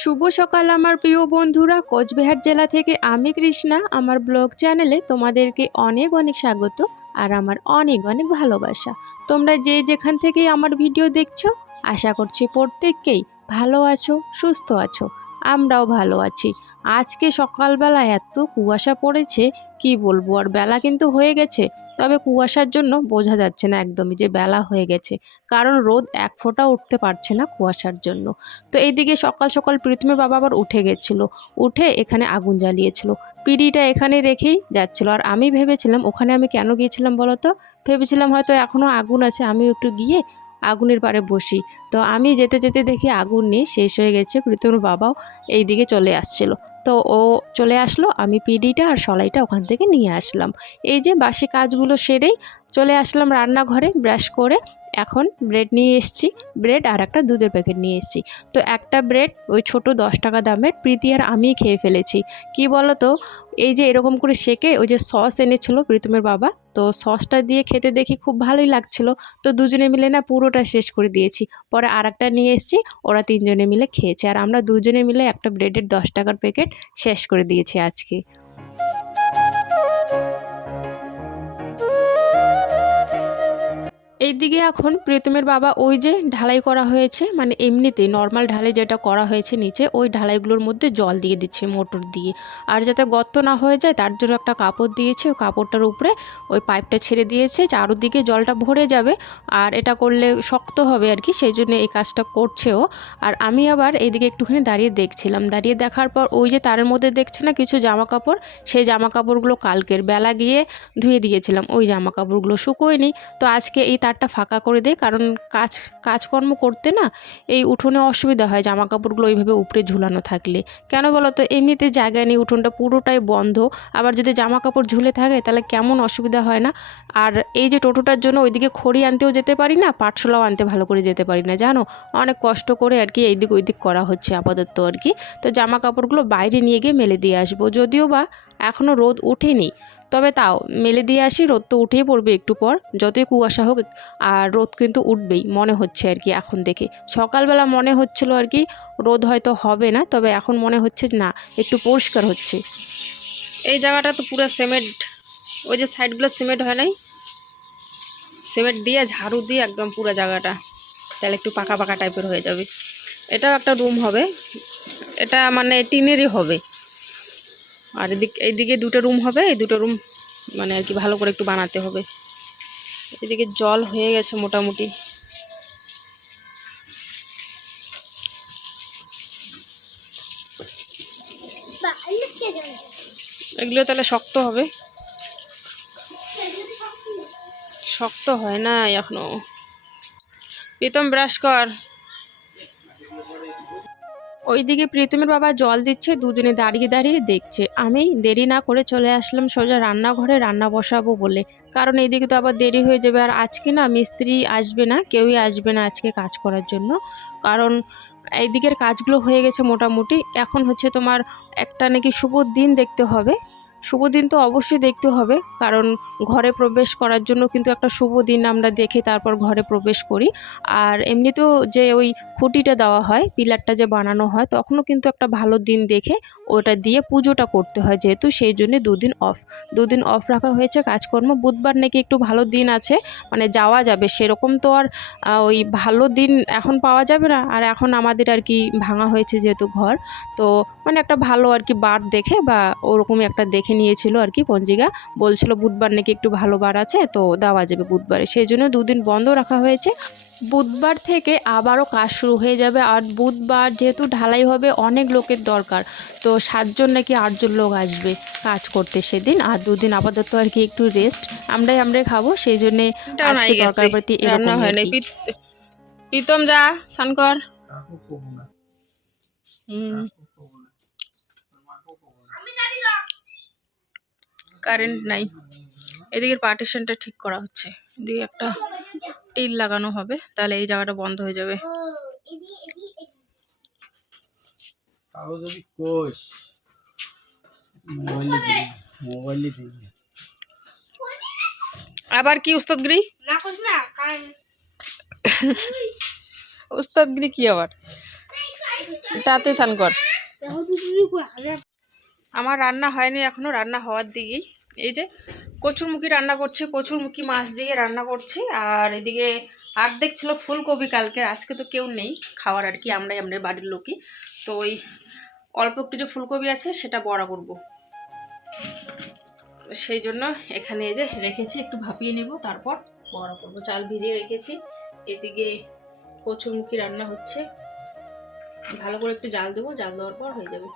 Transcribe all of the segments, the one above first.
শুভ সকাল আমার প্রিয় বন্ধুরা। কোচবিহার জেলা থেকে আমি কৃষ্ণা। আমার ব্লগ চ্যানেলে তোমাদেরকে অনেক অনেক স্বাগত আর আমার অনেক অনেক ভালোবাসা। তোমরা যে যেখান থেকে আমার ভিডিও দেখছ, আশা করছি প্রত্যেককেই ভালো আছো, সুস্থ আছো। আমরাও ভালো আছি। আজকে সকালবেলা এত কুয়াশা পড়েছে, কি বলব? আর বেলা কিন্তু হয়ে গেছে, তবে কুয়াশার জন্য বোঝা যাচ্ছে না একদমই যে বেলা হয়ে গেছে, কারণ রোদ এক ফোঁটা উঠতে পারছে না কুয়াশার জন্য। তো এইদিকে সকাল সকাল প্রীতমের বাবা আবার উঠে গেছিল, উঠে এখানে আগুন জ্বালিয়েছিল। পিডিটা এখানে রেখেই যাচ্ছিল, আর আমি ভেবেছিলাম ওখানে আমি কেন গিয়েছিলাম বলো তো ভেবেছিলাম হয়তো এখনও আগুন আছে আমি একটু গিয়ে আগুনের পাড়ে বসি। তো আমি যেতে যেতে দেখি আগুন নেই, শেষ হয়ে গেছে, প্রীতমের বাবাও এই দিকে চলে আসছিল। তো ও চলে আসলো, আমি পিডিটা আর সলাইটা ওখান থেকে নিয়ে আসলাম। এই যে বাসি কাজগুলো সেরেই চলে আসলাম রান্নাঘরে, ব্রাশ করে। এখন ব্রেড নিয়ে এসেছি। ব্রেড আর একটা দুধের প্যাকেট নিয়ে এসেছি। তো একটা ব্রেড ওই ছোট দশ টাকা দামের প্রীতি আর আমি খেয়ে ফেলেছি। কি বলো তো এই যে এরকম করে সেকে ওই যে সস এনেছিল প্রীতমের বাবা, তো সসটা দিয়ে খেতে দেখি খুব ভালোই লাগছিল। তো দুজনে মিলে না পুরোটা শেষ করে দিয়েছি। পরে আর একটা নিয়ে এসেছি, ওরা তিনজনে মিলে খেয়েছে। আর আমরা দুজনে মিলে একটা ব্রেডের দশ টাকার প্যাকেট শেষ করে দিয়েছি আজকে। এইদিকে এখন প্রীতমের বাবা ওই যে ঢালাই করা হয়েছে মানে এমনিতে নর্মাল ঢালাই যেটা করা হয়েছে নিচে, ওই ঢালাইগুলোর মধ্যে জল দিয়ে দিচ্ছে, মোটর দিয়ে। আর যাতে গর্ত না হয়ে যায়, তার জন্য একটা কাপড় দিয়েছে, ওই কাপড়টার উপরে ওই পাইপটা ছেড়ে দিয়েছে, চারোদিকে জলটা ভরে যাবে। আর এটা করলে শক্ত হবে আর কি, সেই জন্য এই কাজটা করছেও আর আমি আবার এইদিকে একটুখানি দাঁড়িয়ে দেখছিলাম। দাঁড়িয়ে দেখার পর ওই যে তারের মধ্যে দেখছ না কিছু জামা কাপড় সেই জামা কাপড়গুলো কালকের বেলা গিয়ে ধুয়ে দিয়েছিলাম, ওই জামা কাপড়গুলো শুকোয়নি। তো আজকে এই তারটা ফাঁকা করে দেয় কারণ কাজ, কাজকর্ম করতে না এই উঠোনে অসুবিধা হয় জামা কাপড়গুলো ওইভাবে উপরে ঝুলানো থাকলে। কেন বলো তো? এমনিতে জায়গায় নেই, উঠোনটা পুরোটাই বন্ধ। আবার যদি জামা কাপড় ঝুলে থাকে, তাহলে কেমন অসুবিধা হয় না? আর এই যে টোটোটার জন্য ওইদিকে খড়ি আনতেও যেতে পারি না পাটশোলাও আনতে ভালো করে যেতে পারি না, জানো? অনেক কষ্ট করে আর কি এইদিক ওইদিক করা হচ্ছে আপাতত আর কি। তো জামা কাপড়গুলো বাইরে নিয়ে গিয়ে মেলে দিয়ে আসব। যদিও বা এখনও রোদ ওঠেনি তবে তাও, মেলে দিয়ে আসি, রোদ তো উঠেই পড়বে একটু পর, যতই কুয়াশা হোক, আর রোদ কিন্তু উঠবেই, মনে হচ্ছে আর কি এখন দেখে। সকালবেলা মনে হচ্ছিল আর কি, রোদ হয়তো হবে না, তবে এখন মনে হচ্ছে না, একটু পরিষ্কার হচ্ছে। এই জায়গাটা তো পুরো সিমেন্ট, ওই যে সাইডগুলো সিমেন্ট হয় নাই? সিমেন্ট দিয়ে, ঝাড়ু দিয়ে একদম পুরো জায়গাটা, তাহলে একটু পাকা পাকা টাইপের হয়ে যাবে। এটাও একটা রুম হবে, এটা মানে টিনেরই হবে। আর এদিক এইদিকে দুটো রুম হবে, এই দুটো রুম মানে আর কি ভালো করে একটু বানাতে হবে। এদিকে জল হয়ে গেছে মোটামুটি। এগুলো তাহলে শক্ত হবে। শক্ত হয় না এখনও। প্রীতম ব্রাশ কর। ওইদিকে প্রীতমের বাবা জল দিচ্ছে, দুজনে দাঁড়িয়ে দাঁড়িয়ে দেখছে। আমি দেরি না করে চলে আসলাম সোজা রান্নাঘরে রান্না বসাবো বলে। কারণ এইদিকে তো আবার দেরি হয়ে যাবে। আর আজকে না মিস্ত্রি আসবে না, কেউই আসবে না আজকে কাজ করার জন্য। কারণ এইদিকের কাজগুলো হয়ে গেছে মোটামুটি। এখন হচ্ছে তোমার একটা নাকি শুভ দিন দেখতে হবে। শুভ দিন তো অবশ্যই দেখতে হবে। কারণ ঘরে প্রবেশ করার জন্য কিন্তু একটা শুভ দিন আমরা দেখে তারপর ঘরে প্রবেশ করি। আর এমনিতেও যে ওই খুঁটিটা দেওয়া হয়, পিলারটা যে বানানো হয়, তখনও কিন্তু একটা ভালো দিন দেখে ওটা দিয়ে পুজোটা করতে হয় যেহেতু সেই জন্য দুদিন অফ। দুদিন অফ রাখা হয়েছে, কাজকর্ম বুধবার নাকি একটু ভালো দিন আছে মানে যাওয়া যাবে। সেরকম তো আর ওই ভালো দিন এখন পাওয়া যাবে না। আর এখন আমাদের আর কি ভাঙা হয়েছে যেহেতু ঘর। তো মানে একটা ভালো আর কি বার দেখে বা ওরকমই একটা দেখে নিয়েছিল আর কি পঞ্জিকা। বলছিল বুধবার নাকি একটু ভালো বার আছে তো দেওয়া যাবে বুধবারে। সেই জন্য দুদিন বন্ধ রাখা হয়েছে। বুধবার থেকে আবারও কাজ শুরু হয়ে যাবে। আর বুধবার যেহেতু ঢালাই হবে অনেক লোকের দরকার। তো সাতজন নাকি আটজন লোক আসবে কাজ করতে সেদিন। আর দুদিন আপাতত আর কি একটু রেস্ট আমরাই আমরাই খাব। সেই জন্যে আজকে তরকার প্রতি এরকম। প্রীতম যা স্নান কর। হুম। কারেন্ট নাই। এদিকের পার্টিশনটা ঠিক করা হচ্ছে। এদিকে একটা টিল লাগানো হবে তাহলে এই জায়গাটা বন্ধ হয়ে যাবে। আবার কি উস্তাদগিরি উস্তাদগিরি কি আবার? তাতে স্নান কর। আমার রান্না হয়নি এখনও রান্না হওয়ার দিকেই। এই যে কচুরমুখী রান্না করছি, কচুরমুখী মাছ দিয়ে রান্না করছি। আর এদিকে অর্ধেক ছিল ফুলকপি কালকে আজকে তো কেউ নেই খাওয়ার আর কি, আমরাই আমরা বাড়ির লোকই। তো ওই অল্প একটু যে ফুলকপি আছে সেটা বড়া করব। সেই জন্য এখানে এই যে রেখেছি, একটু ভাপিয়ে নেব, তারপর বড়া করব। চাল ভিজিয়ে রেখেছি, এদিকে কচুরমুখী রান্না হচ্ছে। ভালো করে একটু জাল দেবো, জাল দেওয়ার পর হয়ে যাবে।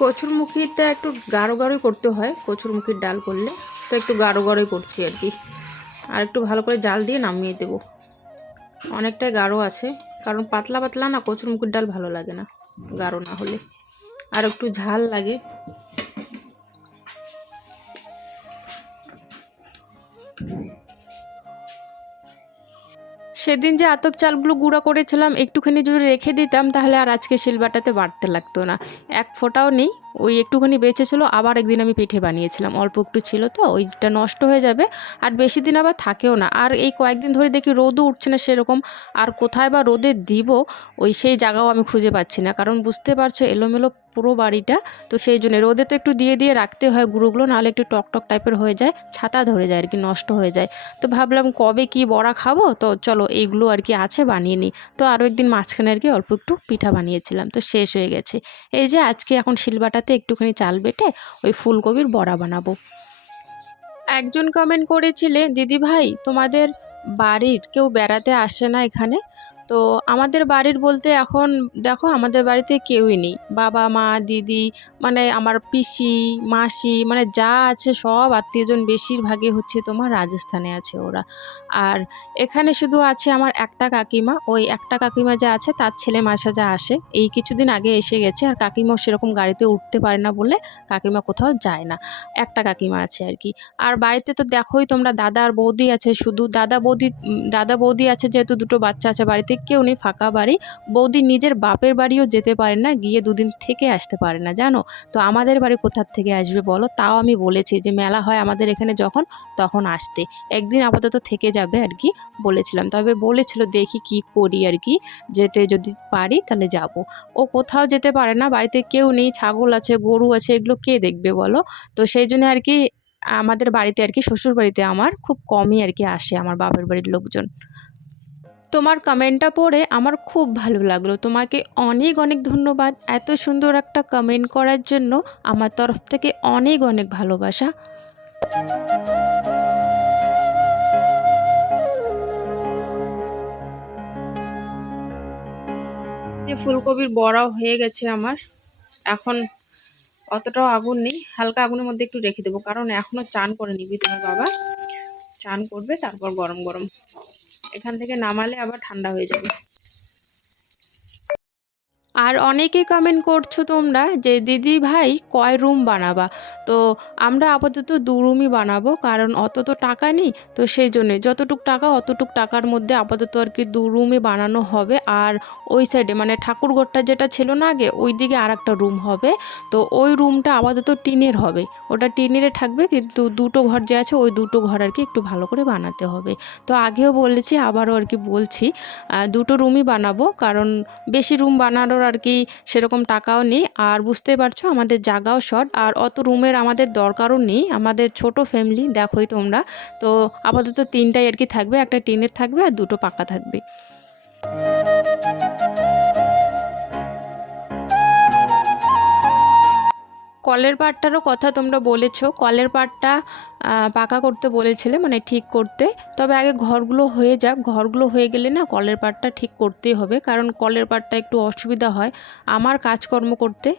কচুরমুখিটা একটু গাঢ় গাঢ়ই করতে হয়, কচুরমুখির ডাল করলে। তো একটু গাঢ় গাঢ়ই করছি আর কি। আর একটু ভালো করে জাল দিয়ে নামিয়ে দেবো। অনেকটাই গাঢ় আছে, কারণ পাতলা পাতলা না কচুরমুখির ডাল ভালো লাগে না, গাঢ় না হলে। আর একটু ঝাল লাগে। সেদিন যে আতপ চালগুলো গুঁড়ো করেছিলাম, একটুখানি যদি রেখে দিতাম, তাহলে আর আজকে শিলবাটাতে বাড়তে লাগতো না। এক ফোঁটাও নেই, ওই একটুখানি বেঁচে ছিল আবার একদিন আমি পিঠে বানিয়েছিলাম। অল্প একটু ছিল তো, ওইটা নষ্ট হয়ে যাবে, আর বেশি দিন আবার থাকেও না। আর এই কয়েকদিন ধরে দেখি রোদও উঠছে না সেরকম, আর কোথায় বা রোদে দিব, ওই সেই জায়গাও আমি খুঁজে পাচ্ছি না। কারণ বুঝতে পারছ, এলোমেলো পুরো বাড়িটা, তো সেই জন্য রোদে তো একটু দিয়ে দিয়ে রাখতে হয় গুঁড়োগুলো, নাহলে একটু টক টক টাইপের হয়ে যায়, ছাতা ধরে যায় আর কি নষ্ট হয়ে যায়। তো ভাবলাম কবে কি বড়া খাব, তো চলো এইগুলো আর কি আছে বানিয়ে নিই। তো আরও একদিন মাঝখানে আর কি অল্প একটু পিঠা বানিয়েছিলাম, তো শেষ হয়ে গেছে। এই যে আজকে এখন শিলবাটাতে একটুখানি চাল বেটে ওই ফুলকপির বড়া বানাবো। একজন কমেন্ট করেছিলে দিদি ভাই তোমাদের বাড়ির কেউ বেড়াতে আসে না এখানে? তো আমাদের বাড়ির বলতে এখন দেখো আমাদের বাড়িতে কেউই নেই। বাবা, মা, দিদি মানে আমার পিসি, মাসি মানে যা আছে সব আত্মীয়জন বেশিরভাগই হচ্ছে তোমার রাজস্থানে আছে ওরা। আর এখানে শুধু আছে আমার একটা কাকিমা, ওই একটা কাকিমা যা আছে তার ছেলে মাসা যা আসে, এই কিছুদিন আগে এসে গেছে আর কাকিমাও সেরকম গাড়িতে উঠতে পারে না বলে কাকিমা কোথাও যায় না, একটা কাকিমা আছে আর কি। আর বাড়িতে তো দেখোই তোমরা দাদা আর বৌদি আছে, শুধু দাদা বৌদি দাদা বৌদি আছে যেহেতু দুটো বাচ্চা আছে বাড়িতে কেউ নেই ফাঁকা বাড়ি। বৌদি নিজের বাপের বাড়িও যেতে পারে না, গিয়ে দুদিন থেকে আসতে পারে না, জানো? তো আমাদের বাড়ি কোথার থেকে আসবে বলো? তাও আমি বলেছি যে মেলা হয় আমাদের এখানে যখন, তখন আসতে। একদিন আপাতত থেকে যাবে আর কি, বলেছিলাম। তবে বলেছিল দেখি কি করি আর কি, যেতে যদি পারি তাহলে যাব। ও কোথাও যেতে পারে না, বাড়িতে কেউ নেই, ছাগল আছে, গরু আছে, এগুলো কে দেখবে বলো? তো সেই জন্য আর কি, আমাদের বাড়িতে আর কি শ্বশুর বাড়িতে আমার খুব কমই আর কি আসে আমার বাপের বাড়ির লোকজন। তোমার কমেন্টটা পড়ে আমার খুব ভালো লাগল। তোমাকে অনেক অনেক ধন্যবাদ। এত সুন্দর একটা কমেন্ট করার জন্য আমার তরফ থেকে অনেক অনেক ভালোবাসা। যে ফুলকপির বড়াও হয়ে গেছে আমার, এখন অতটাও আগুন নেই। হালকা আগুনের মধ্যে একটু রেখে দেবো, কারণ এখনও চান করে নিবি তোমার বাবা চান করবে, তারপর গরম গরম। এখান থেকে নামালে আবার ঠান্ডা হয়ে যাবে। আর অনেকে কমেন্ট করছ তোমরা যে, দিদি ভাই, কয় রুম বানাবা? তো আমরা আপাতত দু রুমই বানাবো, কারণ অত তো টাকা নেই, তো সেই জন্যে যতটুক টাকা, অতটুক টাকার মধ্যে আপাতত আর কি দু রুমই বানানো হবে। আর ওই সাইডে মানে ঠাকুরঘরটা যেটা ছিল না আগে, ওই দিকে আর একটা রুম হবে। তো ওই রুমটা আপাতত টিনের হবে। ওটা টিনেরে থাকবে, কিন্তু দুটো ঘর যে আছে, ওই দুটো ঘর আর কি একটু ভালো করে বানাতে হবে। তো আগেও বলেছি, আবারও আর কি বলছি দুটো রুমই বানাবো, কারণ বেশি রুম বানানোর আর কি সেরকম টাকাও নেই। আর বুঝতে পারছ, আমাদের জায়গাও শর্ট আর অত রুমের আমাদের দরকারও নেই। আমাদের ছোট ফ্যামিলি দেখোই তোমরা। তো আপাতত তিনটাই আর কি থাকবে, একটা টিনের থাকবে আর দুটো পাকা থাকবে। কলের পাটটারও কথা তোমরা বলেছ। কলের পাটটা পাকা করতে বলেছিলে মানে ঠিক করতে। তবে আগে ঘরগুলো হয়ে যাক। ঘরগুলো হয়ে গেলে না কলের পাটটা ঠিক করতেই হবে, কারণ কলের পাটটা একটু অসুবিধা হয় আমার কাজকর্ম করতে।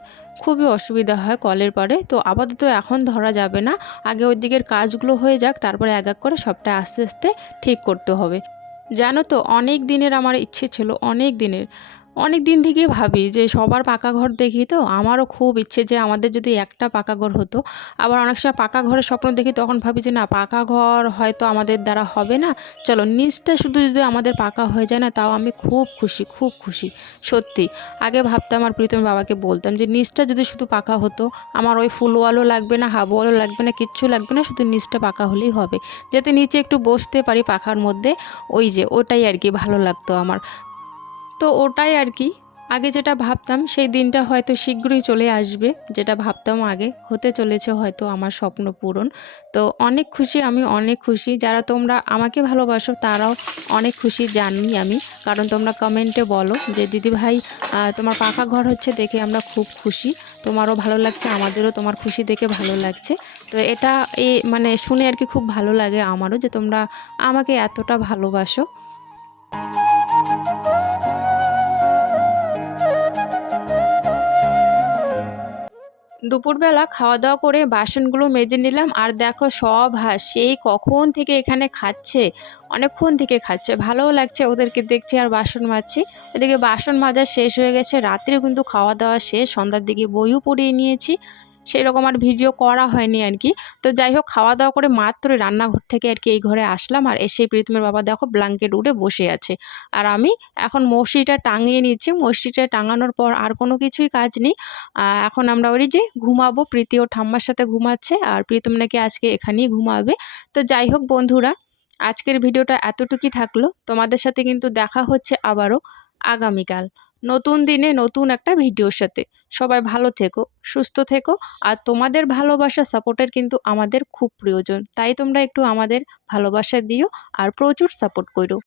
খুবই অসুবিধা হয় কলের পাড়ে তো আপাতত এখন ধরা যাবে না। আগে ওই দিকের কাজগুলো হয়ে যাক, তারপরে এক এক করে সবটা আস্তে আস্তে ঠিক করতে হবে। জানো তো, অনেক দিনের আমার ইচ্ছে ছিল, অনেক দিনের। অনেক দিন থেকে ভাবি যে সবার পাকা ঘর দেখি তো, আমারও খুব ইচ্ছে যে আমাদের যদি একটা পাকা ঘর হতো। আবার অনেক সময় পাকা ঘরের স্বপ্ন দেখি, তখন ভাবি যে না, পাকা ঘর হয়তো আমাদের দ্বারা হবে না। চলো, নিচটা শুধু যদি আমাদের পাকা হয়ে যায় না, তাও আমি খুব খুশি খুব খুশি, সত্যি। আগে ভাবতাম আর প্রীতম বাবাকে বলতাম যে, নিচটা যদি শুধু পাকা হতো, আমার ওই ফুলওয়ালও লাগবে না হাবওয়ালও লাগবে না, কিচ্ছু লাগবে না, শুধু নিচটা পাকা হলেই হবে। যাতে নিচে একটু বসতে পারি পাখার মধ্যে, ওই যে, ওটাই আর কি ভালো লাগতো আমার। তো ওটাই আর কি। আগে যেটা ভাবতাম, সেই দিনটা হয়তো শীঘ্রই চলে আসবে। যেটা ভাবতাম আগে, হতে চলেছে হয়তো আমার স্বপ্ন পূরণ। তো অনেক খুশি আমি, অনেক খুশি। যারা তোমরা আমাকে ভালোবাসো, তারাও অনেক খুশি জানি আমি। কারণ তোমরা কমেন্টে বলো যে, দিদি ভাই তোমার পাকা ঘর হচ্ছে দেখে আমরা খুব খুশি। তোমারও ভালো লাগছে, আমাদেরও তোমার খুশি দেখে ভালো লাগছে। তো এটা এই মানে শুনে আর কি খুব ভালো লাগে আমারও যে, তোমরা আমাকে এতটা ভালোবাসো। দুপুরবেলা খাওয়া দাওয়া করে বাসনগুলো মেজে নিলাম। আর দেখো সব হাঁস, সেই কখন থেকে এখানে খাচ্ছে? অনেকক্ষণ থেকে খাচ্ছে। ভালোও লাগছে ওদেরকে দেখছি আর বাসন মাজছি। এদিকে বাসন মাজা শেষ হয়ে গেছে। রাত্রে কিন্তু খাওয়া দাওয়া শেষ। সন্ধ্যার দিকে বইও পড়িয়ে নিয়েছি। সেই রকম আর ভিডিও করা হয়নি আর কি। তো যাই হোক খাওয়া দাওয়া করে মাত্র রান্নাঘর থেকে আর কি এই ঘরে আসলাম। আর এসে প্রীতমের বাবা দেখো ব্ল্যাঙ্কেট উড়ে বসে আছে। আর আমি এখন মসিটা টাঙিয়ে নিচ্ছি। মসিটা টাঙানোর পর আর কোনো কিছুই কাজ নেই। এখন আমরা ওই যে ঘুমাবো। প্রীতি ও ঠাম্মার সাথে ঘুমাচ্ছে আর প্রীতম নাকি আজকে এখানেই ঘুমাবে। তো যাই হোক বন্ধুরা, আজকের ভিডিওটা এতটুকুই থাকল। তোমাদের সাথে কিন্তু দেখা হচ্ছে আবারও আগামীকাল। নতুন দিনে নতুন একটা ভিডিওর সাথে। সবাই ভালো থেকো, সুস্থ থেকো। আর তোমাদের ভালোবাসা সাপোর্টের কিন্তু আমাদের খুব প্রয়োজন। তাই তোমরা একটু আমাদের ভালোবাসা দিও আর প্রচুর সাপোর্ট করো।